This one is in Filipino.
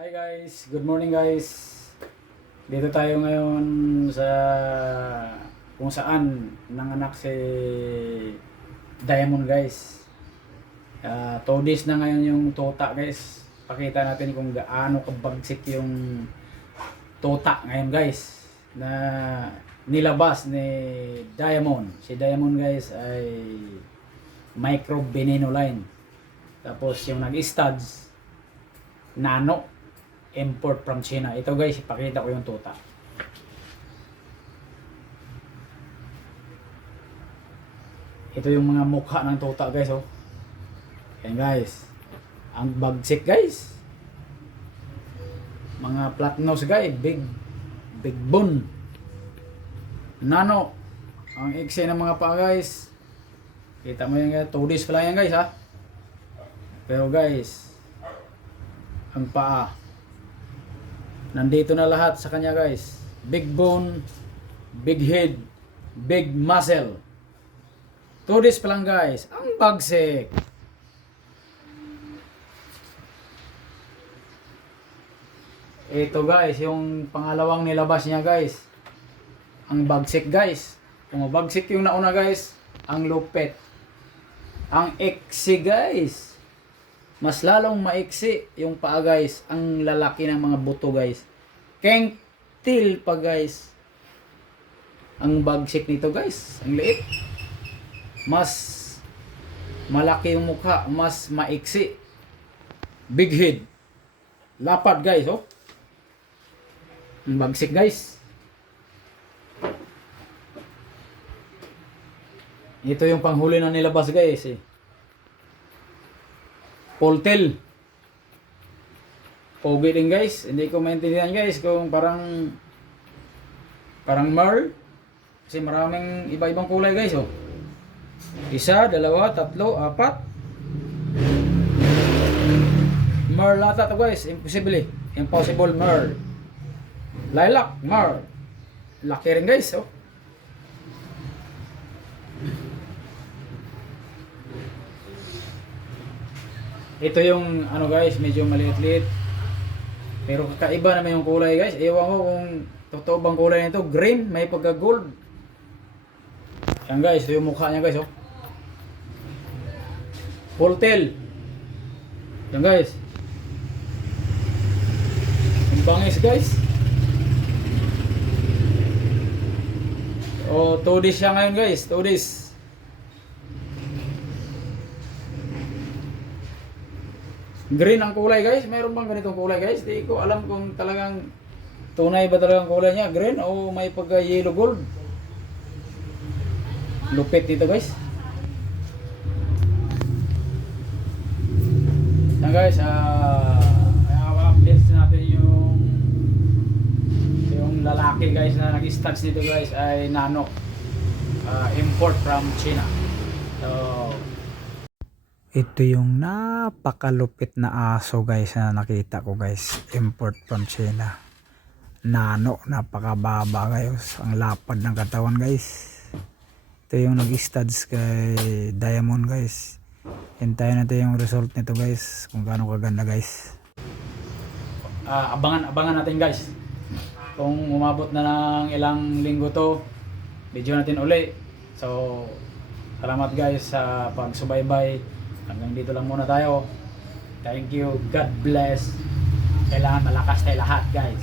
Hi guys, good morning guys. Dito tayo ngayon sa kung saan nanganak si Diamond guys. 2 days na ngayon yung tuta guys. Pakita natin kung gaano kabagsik yung tuta ngayon guys na nilabas ni Diamond. Si Diamond guys ay micro veneno line. Tapos yung nag-studs nano import from China. Ito guys, ipakita ko yung tuta. Ito yung mga mukha ng tuta guys, oh. Yan guys. Ang bagsik guys. Mga flat nose guys, big bone. Nano. Ang iksi ng mga paa guys. Kita mo yan guys, 2 days pa lang yan guys ha. Pero guys, ang paa nandito na lahat sa kanya guys. Big bone, big head, big muscle. 2 days pa lang guys. Ang bagsik. Ito guys, yung pangalawang nilabas niya guys. Ang bagsik guys. Kung bagsik yung nauna guys, ang lupit. Ang iksi guys. Mas lalong maiksi yung paa guys, ang lalaki ng mga buto guys. Kengtil pa guys. Ang bagsik nito guys, ang liit. Mas malaki yung mukha, mas maiksi. Big head. Lapad guys, oh. Ang bagsik guys. Ito yung panghuli na nilabas guys eh. Poltel. Pogi din guys. Hindi ko maintindihan guys kung parang Merl. Kasi maraming iba-ibang kulay guys, oh. 1, 2, 3, 4. Merl ata to guys. Impossible. Impossible Merl. Lilac Merl. Laki rin guys, oh. Ito yung ano guys, medyo maliit-liit. Pero kakaiba naman yung kulay guys. Ewan ko kung totoo bang kulay nito. Green, may pagka-gold. Yan guys, ito yung mukha niya guys, oh. Full tail. Yan guys. Ang bangis guys. Oh, 2 days siya ngayon guys, 2 days. Green ang kulay guys. Mayroon bang ganitong kulay guys? Di ko alam kung talagang tunay ba talagang kulay niya. Green o may pagka yellow gold. Lupit dito guys. Yan guys. Updates natin yung lalaki guys na nag-stats dito guys ay nano. Import from China. So ito yung napakalupit na aso guys na nakita ko guys. Import from China. Nano, napakababa guys. Ang lapad ng katawan guys. Ito yung nag-studs kay Diamond guys. Hintayin natin yung result nito guys. Kung gaano kaganda guys. Abangan natin guys. Kung umabot na ng ilang linggo to, video natin uli. So, salamat guys sa pagsubaybay. Hanggang dito lang muna tayo. Thank you. God bless. Kailangan malakas tayo lahat guys.